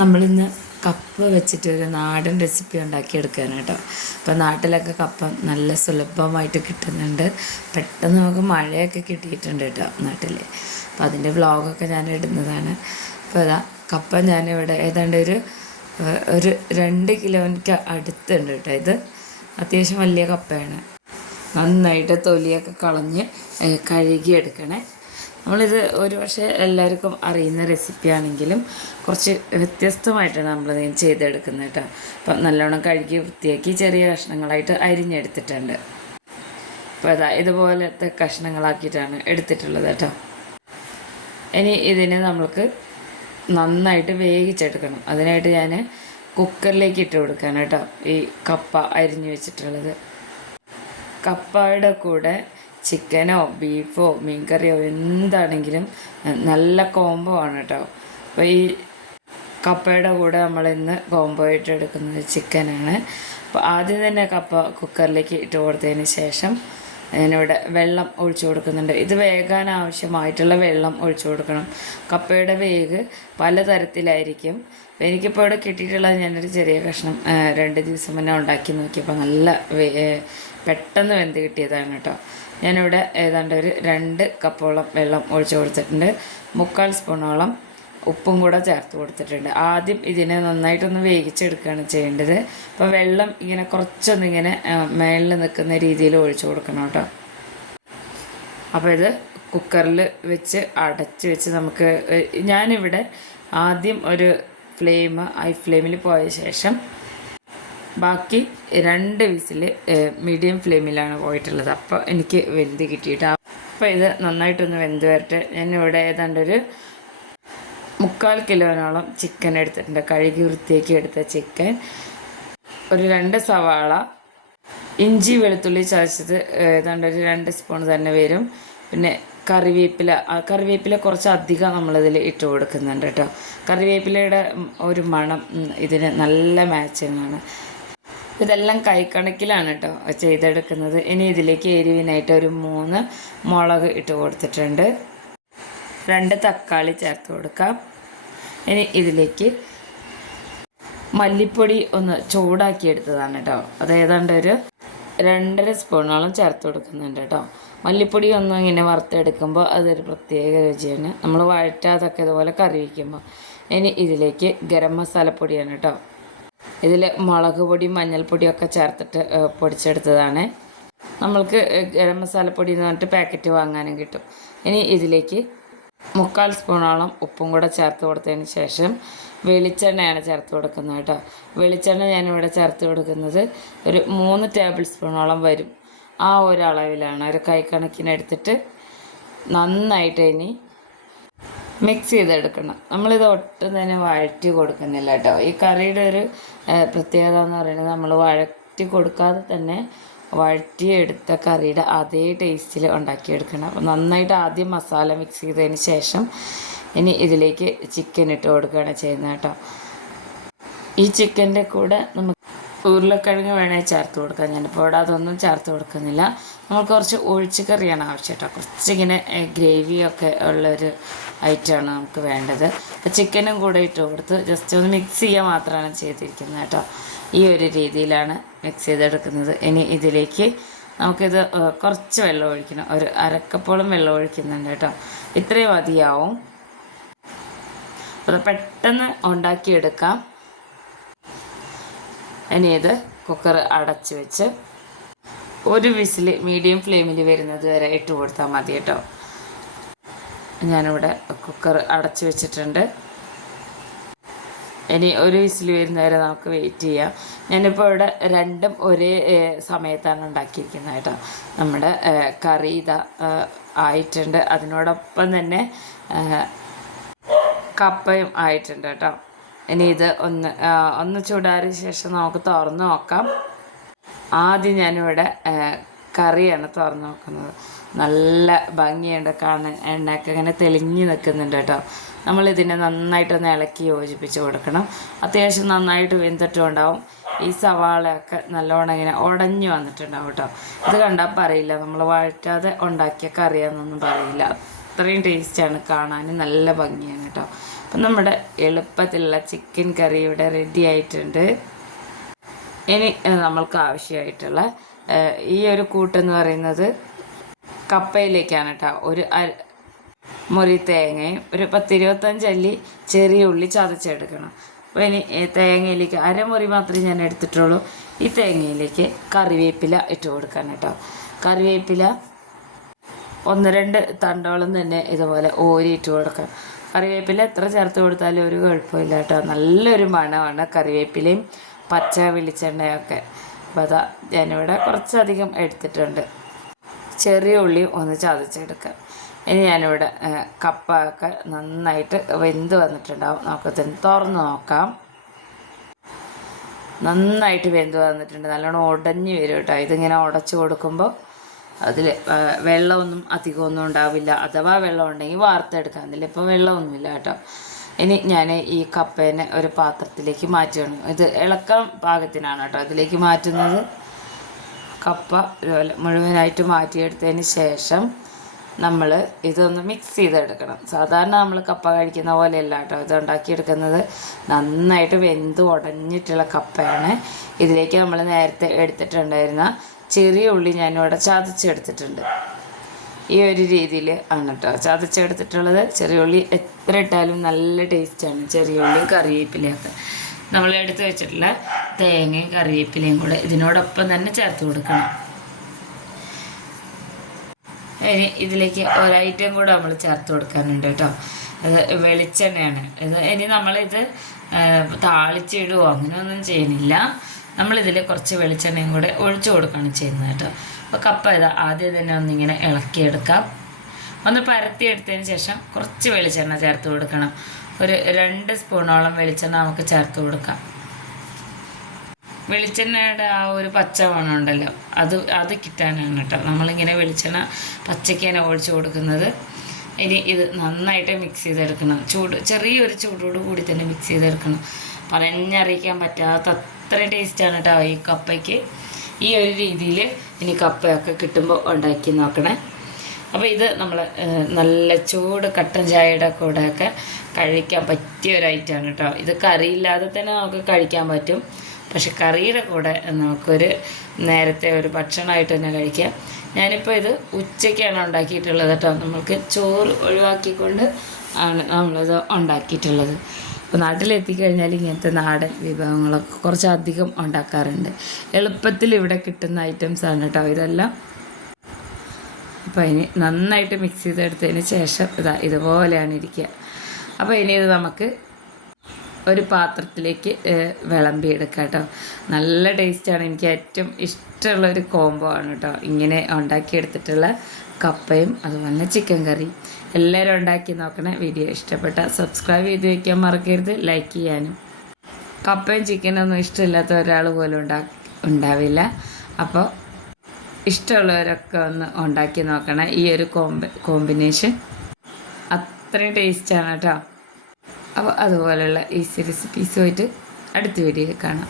നമ്മളിന്ന് കപ്പ വെച്ചിട്ടൊരു നാടൻ റെസിപ്പി ഉണ്ടാക്കിയെടുക്കുകയാണ് കേട്ടോ അപ്പോൾ നാട്ടിലൊക്കെ കപ്പ നല്ല സുലഭമായിട്ട് കിട്ടുന്നുണ്ട്. പെട്ടെന്ന് നമുക്ക് മഴയൊക്കെ കിട്ടിയിട്ടുണ്ട് കേട്ടോ നാട്ടിൽ അപ്പോൾ അതിന്റെ വ്ളോഗൊക്കെ ഞാൻ ഇടുന്നതാണ്. അപ്പോൾ അതാ കപ്പ ഞാനിവിടെ ഏതാണ്ട് ഒരു ഒരു രണ്ട് കിലോയ്ക്ക് അടുത്തുണ്ട് കേട്ടോ ഇത്. അത്യാവശ്യം വലിയ കപ്പയാണ്. നന്നായിട്ട് തൊലിയൊക്കെ കളഞ്ഞ് കഴുകിയെടുക്കണേ. നമ്മളിത് ഒരു പക്ഷേ എല്ലാവർക്കും അറിയുന്ന റെസിപ്പിയാണെങ്കിലും കുറച്ച് വ്യത്യസ്തമായിട്ടാണ് നമ്മളിത് ചെയ്തെടുക്കുന്നത് കേട്ടോ അപ്പം നല്ലോണം കഴുകി വൃത്തിയാക്കി ചെറിയ കഷ്ണങ്ങളായിട്ട് അരിഞ്ഞെടുത്തിട്ടുണ്ട്. അപ്പോൾ അതാ ഇതുപോലത്തെ കഷ്ണങ്ങളാക്കിയിട്ടാണ് എടുത്തിട്ടുള്ളത് കേട്ടോ ഇനി ഇതിനെ നമ്മൾക്ക് നന്നായിട്ട് വേവിച്ചെടുക്കണം. അതിനായിട്ട് ഞാൻ കുക്കറിലേക്ക് ഇട്ട് കൊടുക്കാൻ കേട്ടോ ഈ കപ്പ അരിഞ്ഞു വെച്ചിട്ടുള്ളത്. കപ്പയുടെ കൂടെ ചിക്കനോ ബീഫോ മീൻകറിയോ എന്താണെങ്കിലും നല്ല കോംബോ ആണ് കേട്ടോ അപ്പോൾ ഈ കപ്പയുടെ കൂടെ നമ്മൾ ഇന്ന് കോംബോ ആയിട്ട് എടുക്കുന്നത് ചിക്കനാണ് അപ്പോൾ ആദ്യം തന്നെ കപ്പ കുക്കറിലേക്ക് ഇട്ട് കൊടുത്തതിന് ശേഷം ഞാനിവിടെ വെള്ളം ഒഴിച്ചു കൊടുക്കുന്നുണ്ട്. ഇത് വേകാൻ ആവശ്യമായിട്ടുള്ള വെള്ളം ഒഴിച്ചു കൊടുക്കണം. കപ്പയുടെ വേഗ് പലതരത്തിലായിരിക്കും. എനിക്കിപ്പോൾ ഇവിടെ കിട്ടിയിട്ടുള്ളത് ഞാനൊരു ചെറിയ കഷ്ണം രണ്ട് ദിവസം മുന്നേ ഉണ്ടാക്കി നോക്കിയപ്പോൾ നല്ല പെട്ടെന്ന് വെന്ത് കിട്ടിയതാണ് കേട്ടോ. ഞാനിവിടെ ഏതാണ്ട് ഒരു രണ്ട് കപ്പോളം വെള്ളം ഒഴിച്ച് കൊടുത്തിട്ടുണ്ട്. മുക്കാൽ സ്പൂണോളം ഉപ്പും കൂടെ ചേർത്ത് കൊടുത്തിട്ടുണ്ട്. ആദ്യം ഇതിനെ നന്നായിട്ടൊന്ന് വേവിച്ചെടുക്കുകയാണ് ചെയ്യേണ്ടത്. അപ്പോൾ വെള്ളം ഇങ്ങനെ കുറച്ചൊന്നിങ്ങനെ മേളിൽ നിൽക്കുന്ന രീതിയിൽ ഒഴിച്ചു കൊടുക്കണം കേട്ടോ. അപ്പോൾ ഇത് കുക്കറിൽ വെച്ച് അടച്ച് വെച്ച് നമുക്ക് ഞാനിവിടെ ആദ്യം ഒരു ഫ്ലെയിം ഹൈ ഫ്ലെയിമിൽ പോയ ശേഷം ബാക്കി രണ്ട് വിസിൽ മീഡിയം ഫ്ലെയിമിലാണ് പോയിട്ടുള്ളത്. അപ്പോൾ എനിക്ക് വെന്ത് കിട്ടിയിട്ട് അപ്പോൾ ഇത് നന്നായിട്ടൊന്ന് വെന്ത് വരട്ടെ. ഞാനിവിടെ ഏതാണ്ട് ഒരു മുക്കാൽ കിലോനോളം ചിക്കൻ എടുത്തിട്ടുണ്ട്. കഴുകി വൃത്തിയാക്കി എടുത്ത ചിക്കൻ ഒരു രണ്ട് സവാള ഇഞ്ചി വെളുത്തുള്ളി ചതച്ചത് ഏതാണ്ട് ഒരു രണ്ട് സ്പൂൺ തന്നെ വരും. പിന്നെ കറിവേപ്പില. കറിവേപ്പില കുറച്ച് അധികം നമ്മളിതിൽ ഇട്ട് കൊടുക്കുന്നുണ്ട് കേട്ടോ. കറിവേപ്പിലയുടെ ഒരു മണം ഇതിന് നല്ല മാച്ചിങ് ആണ് ഇതെല്ലാം കൈക്കണക്കിലാണ് കേട്ടോ ചെയ്തെടുക്കുന്നത്. ഇനി ഇതിലേക്ക് എരിവിനായിട്ട് ഒരു മൂന്ന് മുളക് ഇട്ട് കൊടുത്തിട്ടുണ്ട്. രണ്ട് തക്കാളി ചേർത്ത് കൊടുക്കാം. ഇനി ഇതിലേക്ക് മല്ലിപ്പൊടി ഒന്ന് ചൂടാക്കി എടുത്തതാണ് കേട്ടോ അത് ഏതാണ്ട് ഒരു രണ്ടര സ്പൂണോളം ചേർത്ത് കൊടുക്കുന്നുണ്ട് കേട്ടോ മല്ലിപ്പൊടി ഒന്നും ഇങ്ങനെ വറുത്തെടുക്കുമ്പോൾ അതൊരു പ്രത്യേക രുചിയാണ്. നമ്മൾ വഴറ്റാതൊക്കെ ഇതുപോലെ കറി വയ്ക്കുമ്പോൾ. ഇനി ഇതിലേക്ക് ഗരം മസാലപ്പൊടിയാണ് കേട്ടോ ഇതിൽ മുളക് പൊടി മഞ്ഞൾപ്പൊടിയൊക്കെ ചേർത്തിട്ട് പൊടിച്ചെടുത്തതാണ്. നമ്മൾക്ക് ഗരം മസാലപ്പൊടി എന്ന് പറഞ്ഞിട്ട് പാക്കറ്റ് വാങ്ങാനും കിട്ടും. ഇനി ഇതിലേക്ക് മുക്കാൽ സ്പൂണോളം ഉപ്പും കൂടെ ചേർത്ത് കൊടുത്തതിന് ശേഷം വെളിച്ചെണ്ണയാണ് ചേർത്ത് കൊടുക്കുന്നത് കേട്ടോ. വെളിച്ചെണ്ണ ഞാനിവിടെ ചേർത്ത് കൊടുക്കുന്നത് ഒരു മൂന്ന് ടേബിൾ സ്പൂണോളം വരും. ആ ഒരു അളവിലാണ് ഒരു കൈക്കണക്കിന് എടുത്തിട്ട് നന്നായിട്ട് ഇനി മിക്സ് ചെയ്തെടുക്കണം. നമ്മളിത് ഒട്ടും തന്നെ വഴറ്റി കൊടുക്കുന്നില്ല കേട്ടോ. ഈ കറിയുടെ ഒരു പ്രത്യേകത എന്ന് പറയുന്നത് നമ്മൾ വഴറ്റി കൊടുക്കാതെ തന്നെ വഴറ്റിയെടുത്ത കറിയുടെ അതേ ടേസ്റ്റിൽ ഉണ്ടാക്കിയെടുക്കണം. നന്നായിട്ട് ആദ്യം മസാല മിക്സ് ചെയ്തതിന് ശേഷം ഇനി ഇതിലേക്ക് ചിക്കൻ ഇട്ട് കൊടുക്കുകയാണ് ചെയ്യുന്നത് കേട്ടോ. ഈ ചിക്കന്റെ കൂടെ നമുക്ക് ഉരുളക്കിഴങ്ങ് വേണേൽ ചേർത്ത് കൊടുക്കാം. ഞാനിപ്പോൾ ഇവിടെ അതൊന്നും ചേർത്ത് കൊടുക്കുന്നില്ല. നമ്മൾ കുറച്ച് ഒഴിച്ച് കറിയാണ് ആവശ്യം കേട്ടോ കുറച്ചിങ്ങനെ ഗ്രേവിയൊക്കെ ഉള്ളൊരു ഐറ്റമാണ് നമുക്ക് വേണ്ടത്. അപ്പോൾ ചിക്കനും കൂടെ ഇട്ട് കൊടുത്ത് ജസ്റ്റ് ഒന്ന് മിക്സ് ചെയ്യുക മാത്രമാണ് ചെയ്തിരിക്കുന്നത് കേട്ടോ. ഈ ഒരു രീതിയിലാണ് മിക്സ് ചെയ്തെടുക്കുന്നത്. ഇനി ഇതിലേക്ക് നമുക്കിത് കുറച്ച് വെള്ളം ഒഴിക്കണം. ഒരു അരക്കപ്പോളം വെള്ളം ഒഴിക്കുന്നുണ്ട് കേട്ടോ. ഇത്രയും മതിയാവും. അത് പെട്ടെന്ന് ഉണ്ടാക്കിയെടുക്കാം. ഇനി ഇത് കുക്കർ അടച്ച് വെച്ച് ഒരു വിസിൽ മീഡിയം ഫ്ലെയിമിൽ വരുന്നത് വരെ ഇട്ട് കൊടുത്താൽ മതി കേട്ടോ. ഞാനിവിടെ കുക്കർ അടച്ച് വെച്ചിട്ടുണ്ട്. ഇനി ഒരു വിസിൽ വരുന്ന വരെ നമുക്ക് വെയിറ്റ് ചെയ്യാം. ഞാനിപ്പോൾ ഇവിടെ രണ്ടും ഒരേ സമയത്താണ് ഉണ്ടാക്കിയിരിക്കുന്നത് കേട്ടോ. നമ്മുടെ കറി ഇതാ ആയിട്ടുണ്ട്. അതിനോടൊപ്പം തന്നെ കപ്പയും ആയിട്ടുണ്ട് കേട്ടോ. ഇനി ഇത് ഒന്ന് ഒന്ന് ചൂടാറിയ ശേഷം നമുക്ക് തുറന്ന് നോക്കാം. ആദ്യം ഞാനിവിടെ കറിയാണ് തുറന്ന് നോക്കുന്നത്. നല്ല ഭംഗിയുണ്ട് കാണാൻ എണ്ണയൊക്കെ ഇങ്ങനെ തെളിഞ്ഞ് നിൽക്കുന്നുണ്ട് കേട്ടോ. നമ്മളിതിനെ നന്നായിട്ടൊന്ന് ഇളക്കി യോജിപ്പിച്ച് കൊടുക്കണം. അത്യാവശ്യം നന്നായിട്ട് വെന്തിട്ടും ഉണ്ടാവും ഈ സവാളയൊക്കെ നല്ലോണം ഇങ്ങനെ ഉടഞ്ഞു വന്നിട്ടുണ്ടാവും കേട്ടോ. ഇത് കണ്ടാൽ പറയില്ല. നമ്മൾ വഴറ്റാതെ ഉണ്ടാക്കിയ കറിയാണെന്നൊന്നും പറയില്ല. അത്രയും ടേസ്റ്റാണ്. കാണാൻ നല്ല ഭംഗിയാണ് കേട്ടോ. അപ്പം നമ്മുടെ എളുപ്പത്തിലുള്ള ചിക്കൻ കറി ഇവിടെ റെഡി ആയിട്ടുണ്ട്. ഇനി നമ്മൾക്ക് ആവശ്യമായിട്ടുള്ള ഈ ഒരു കൂട്ടെന്ന് പറയുന്നത് കപ്പയിലേക്കാണ് കേട്ടോ. ഒരു മുറി തേങ്ങയും ഒരു പത്തിരുപത്തഞ്ച് അല്ലി ചെറിയ ഉള്ളി ചതച്ചെടുക്കണം. അപ്പോൾ ഇനി തേങ്ങയിലേക്ക് അരമുറി മാത്രമേ ഞാൻ എടുത്തിട്ടുള്ളൂ. ഈ തേങ്ങയിലേക്ക് കറിവേപ്പില ഇട്ട് കൊടുക്കാൻ കേട്ടോ. കറിവേപ്പില ഒന്ന് രണ്ട് തണ്ടോളം തന്നെ ഇതുപോലെ ഓരി ഇട്ട് കൊടുക്കാം കറിവേപ്പില എത്ര ചേർത്ത് കൊടുത്താലും ഒരു കുഴപ്പമില്ല കേട്ടോ. നല്ലൊരു മണമാണ് കറിവേപ്പിലയും പച്ച വെളിച്ചെണ്ണയൊക്കെ. അപ്പോൾ അതാ ഞാനിവിടെ കുറച്ചധികം എടുത്തിട്ടുണ്ട്. ചെറിയ ഉള്ളി ഒന്ന് ചതച്ചെടുക്കാം. ഇനി ഞാനിവിടെ കപ്പ ഒക്കെ നന്നായിട്ട് വെന്ത് വന്നിട്ടുണ്ടാവും. നമുക്ക് തന്നെ തുറന്ന് നോക്കാം. നന്നായിട്ട് വെന്ത് വന്നിട്ടുണ്ട്. നല്ലോണം ഉടഞ്ഞ് വരും കേട്ടോ. ഇതിങ്ങനെ ഉടച്ചു കൊടുക്കുമ്പോൾ അതിൽ വെള്ളമൊന്നും അധികമൊന്നും ഉണ്ടാവില്ല. അഥവാ വെള്ളം ഉണ്ടെങ്കിൽ വാർത്തെടുക്കാം അതിലിപ്പോൾ വെള്ളമൊന്നുമില്ല കേട്ടോ. ഇനി ഞാൻ ഈ കപ്പേനെ ഒരു പാത്രത്തിലേക്ക് മാറ്റുകയാണ്. ഇത് ഇളക്കം പാകത്തിനാണ് കേട്ടോ അതിലേക്ക് മാറ്റുന്നത്. കപ്പ ഇതുപോലെ മുഴുവനായിട്ട് മാറ്റിയെടുത്തതിന് ശേഷം നമ്മൾ ഇതൊന്ന് മിക്സ് ചെയ്തെടുക്കണം. സാധാരണ നമ്മൾ കപ്പ കഴിക്കുന്ന പോലെയല്ല കേട്ടോ ഇത് ഉണ്ടാക്കിയെടുക്കുന്നത്. നന്നായിട്ട് വെന്ത് ഉടഞ്ഞിട്ടുള്ള കപ്പയാണ്. ഇതിലേക്ക് നമ്മൾ നേരത്തെ എടുത്തിട്ടുണ്ടായിരുന്ന ചെറിയ ഉള്ളി ഞാനിവിടെ ചതച്ചെടുത്തിട്ടുണ്ട്. ഈ ഒരു രീതിയിൽ ആണ് കേട്ടോ ചതച്ചെടുത്തിട്ടുള്ളത് ചെറിയ ഉള്ളി എത്ര ഇട്ടാലും നല്ല ടേസ്റ്റാണ് ചെറിയ ഉള്ളിയും കറിവേപ്പിലയൊക്കെ. നമ്മൾ എടുത്ത് വെച്ചിട്ടുള്ള തേങ്ങയും കറിവേപ്പിലയും കൂടെ ഇതിനോടൊപ്പം തന്നെ ചേർത്ത് കൊടുക്കണം. ഇനി ഇതിലേക്ക് ഒരൈറ്റം കൂടെ നമ്മൾ ചേർത്ത് കൊടുക്കാനുണ്ട് കേട്ടോ അത് വെളിച്ചെണ്ണയാണ്. ഇത് ഇനി നമ്മളിത് താളിച്ചിടുവോ? അങ്ങനെയൊന്നും ചെയ്യുന്നില്ല നമ്മളിതിൽ കുറച്ച് വെളിച്ചെണ്ണയും കൂടെ ഒഴിച്ചു കൊടുക്കുകയാണ് ചെയ്യുന്നത് കേട്ടോ. അപ്പോൾ കപ്പ ഇതാ ആദ്യം തന്നെ ഒന്നിങ്ങനെ ഇളക്കിയെടുക്കാം. ഒന്ന് പരത്തിയെടുത്തതിന് ശേഷം കുറച്ച് വെളിച്ചെണ്ണ ചേർത്ത് കൊടുക്കണം. ഒരു രണ്ട് സ്പൂണോളം വെളിച്ചെണ്ണ നമുക്ക് ചേർത്ത് കൊടുക്കാം. വെളിച്ചെണ്ണയുടെ ആ ഒരു പച്ച മണം ഉണ്ടല്ലോ അത് അത് കിട്ടാനാണ് കേട്ടോ. നമ്മളിങ്ങനെ വെളിച്ചെണ്ണ പച്ചയ്ക്കാണ് ഒഴിച്ചു കൊടുക്കുന്നത്. ഇനി ഇത് നന്നായിട്ട് മിക്സ് ചെയ്തെടുക്കണം. ചൂട് ചെറിയൊരു ചൂടോട് കൂടി തന്നെ മിക്സ് ചെയ്തെടുക്കണം. പറഞ്ഞറിയിക്കാൻ പറ്റാത്ത അത്ര ടേസ്റ്റാണ് കേട്ടോ ഈ കപ്പയ്ക്ക്. ഈ ഒരു രീതിയിൽ ഇനി കപ്പയൊക്കെ കിട്ടുമ്പോൾ ഉണ്ടാക്കി നോക്കണേ. അപ്പോൾ ഇത് നമ്മൾ നല്ല ചൂട് കട്ടൻ ചായയുടെ കൂടെയൊക്കെ കഴിക്കാൻ പറ്റിയ ഒരു ഐറ്റമാണ് കേട്ടോ ഇത് കറിയില്ലാതെ തന്നെ നമുക്ക് കഴിക്കാൻ പറ്റും. പക്ഷെ കറിയുടെ കൂടെ നമുക്കൊരു നേരത്തെ ഒരു ഭക്ഷണമായിട്ട് തന്നെ കഴിക്കാം. ഞാനിപ്പോൾ ഇത് ഉച്ചയ്ക്കാണ് ഉണ്ടാക്കിയിട്ടുള്ളത് കേട്ടോ നമ്മൾക്ക് ചോറ് ഒഴിവാക്കിക്കൊണ്ട് ആണ് നമ്മളിത് ഉണ്ടാക്കിയിട്ടുള്ളത്. അപ്പോൾ നാട്ടിലെത്തിക്കഴിഞ്ഞാൽ ഇങ്ങനത്തെ നാടൻ വിഭവങ്ങളൊക്കെ കുറച്ചധികം ഉണ്ടാക്കാറുണ്ട്. എളുപ്പത്തിൽ ഇവിടെ കിട്ടുന്ന ഐറ്റംസാണ് കേട്ടോ ഇതെല്ലാം. അപ്പോൾ ഇനി നന്നായിട്ട് മിക്സ് ചെയ്തെടുത്തതിന് ശേഷം ഇതാ ഇതുപോലെയാണ് ഇരിക്കുക അപ്പോൾ ഇനി ഇത് നമുക്ക് ഒരു പാത്രത്തിലേക്ക് വിളമ്പി എടുക്കാം കേട്ടോ. നല്ല ടേസ്റ്റാണ്. എനിക്ക് ഏറ്റവും ഇഷ്ടമുള്ള ഒരു കോംബോ ആണ് കേട്ടോ. ഇങ്ങനെ ഉണ്ടാക്കിയെടുത്തിട്ടുള്ള കപ്പയും അതുപോലെ ചിക്കൻ കറി എല്ലാവരും ഉണ്ടാക്കി നോക്കണേ. വീഡിയോ ഇഷ്ടപ്പെട്ട സബ്സ്ക്രൈബ് ചെയ്ത് വയ്ക്കാൻ മറക്കരുത്. ലൈക്ക് ചെയ്യാനും. കപ്പയും ചിക്കനൊന്നും ഇഷ്ടമില്ലാത്ത ഒരാൾ പോലും ഉണ്ടാ ഉണ്ടാവില്ല. അപ്പോൾ ഇഷ്ടമുള്ളവരൊക്കെ ഒന്ന് ഉണ്ടാക്കി നോക്കണം. ഈ ഒരു കോമ്പ കോമ്പിനേഷൻ അത്രയും ടേസ്റ്റാണ് കേട്ടോ. അപ്പോൾ അതുപോലെയുള്ള ഈസി റെസിപ്പീസുമായിട്ട് അടുത്ത വീഡിയോയിൽ കാണാം.